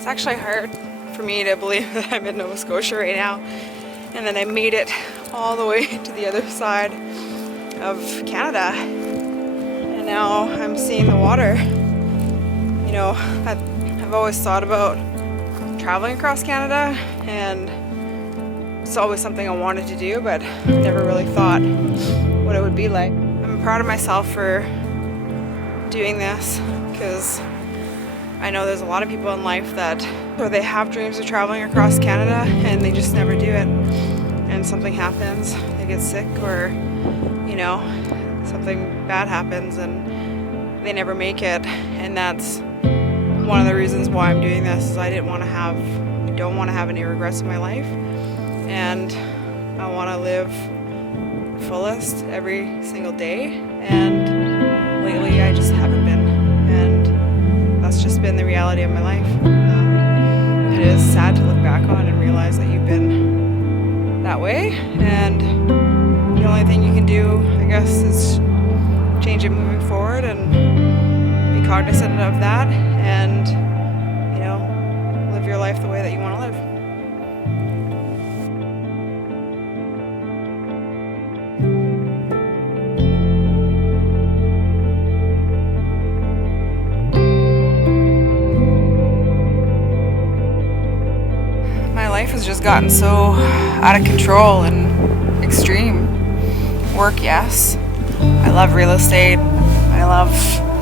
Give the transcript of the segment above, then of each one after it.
It's actually hard for me to believe that I'm in Nova Scotia right now, and then I made it all the way to the other side of Canada, and now I'm seeing the water. You know, I've always thought about traveling across Canada, and it's always something I wanted to do, but never really thought what it would be like. I'm proud of myself for doing this, because I know there's a lot of people in life that, or they have dreams of traveling across Canada and they just never do it. And something happens, they get sick, or, you know, something bad happens and they never make it. And that's one of the reasons why I'm doing this, is I don't want to have any regrets in my life. And I want to live fullest every single day. And lately I just haven't been. That's just been the reality of my life. It is sad to look back on and realize that you've been that way, and the only thing you can do, I guess, is change it moving forward and be cognizant of that, and, you know, live your life the way that you want to live. Life has just gotten so out of control and extreme. Work, yes. I love real estate. I love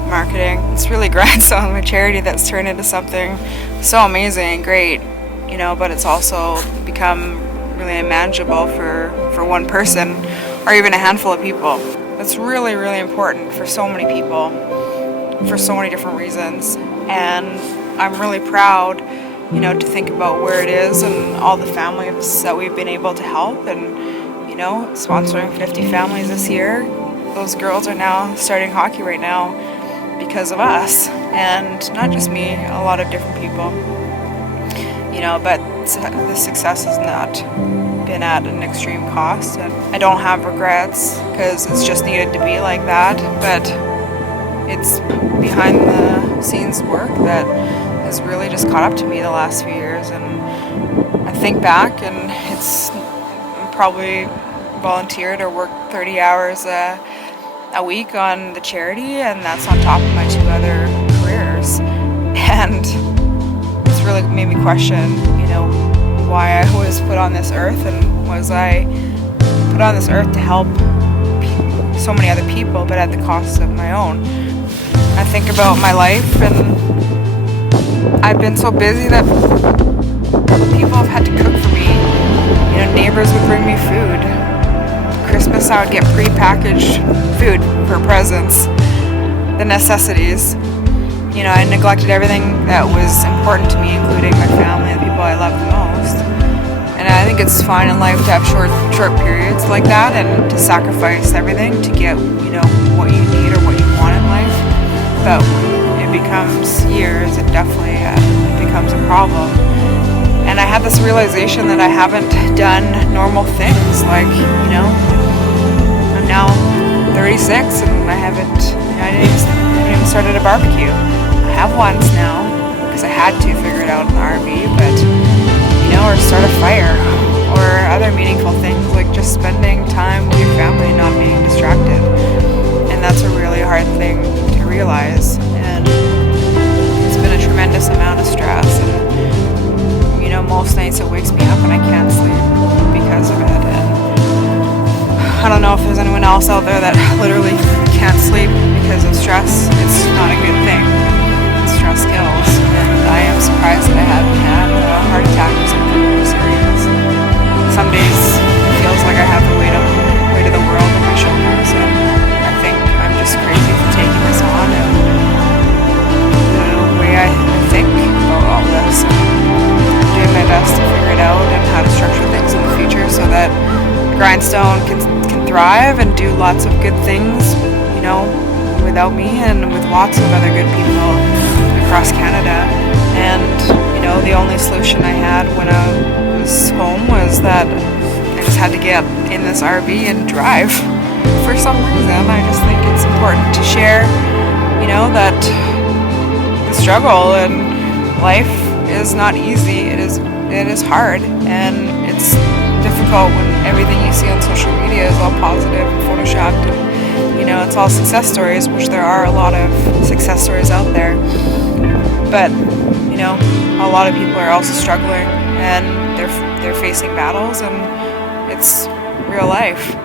marketing. It's really grindstone, my charity, that's turned into something so amazing and great, you know, but it's also become really unmanageable for one person or even a handful of people. It's really, really important for so many people for so many different reasons. And I'm really proud, you know, to think about where it is and all the families that we've been able to help, and, you know, sponsoring 50 families this year. Those girls are now starting hockey right now because of us, and not just me, a lot of different people, you know, but the success has not been at an extreme cost, and I don't have regrets because it's just needed to be like that, but it's behind the scenes work that has really just caught up to me the last few years. And I think back, and it's probably volunteered or worked 30 hours a week on the charity, and that's on top of my 2 other careers. And it's really made me question, you know, why I was put on this earth, and was I put on this earth to help so many other people, but at the cost of my own. I think about my life, and I've been so busy that people have had to cook for me. You know, neighbors would bring me food. Christmas, I would get pre-packaged food for presents, the necessities. You know, I neglected everything that was important to me, including my family, the people I love the most. And I think it's fine in life to have short periods like that, and to sacrifice everything to get, you know, what you need or what you want in life. But it becomes years, it definitely becomes a problem. And I had this realization that I haven't done normal things, like, you know, I'm now 36 and I didn't even started a barbecue. I have once now, because I had to figure it out in the RV, but, you know, or start a fire, or other meaningful things like just spending time with your family and not being distracted. And that's a really hard thing to realize. And it's been a tremendous amount of stress, and, you know, most nights it wakes me up and I can't sleep because of it. And I don't know if there's anyone else out there that literally can't sleep because of stress. It's not a good thing. Stress kills, and I am surprised that I haven't had a heart attack or something more serious. Some days it feels like I have the weight of the world on my shoulders, and I think I'm just crazy for taking this on, and the way I think about all this, and doing my best to figure it out and how to structure things in the future so that Grindstone can thrive and do lots of good things, you know, without me and with lots of other good people across Canada. And, you know, the only solution I had when I was home was that I just had to get in this RV and drive. For some reason, I just think it's important to share, you know, that the struggle and life is not easy. It is hard, and it's difficult when everything you see on social media is all positive and photoshopped, and it's all success stories, which there are a lot of success stories out there. But a lot of people are also struggling, and they're facing battles, and it's real life.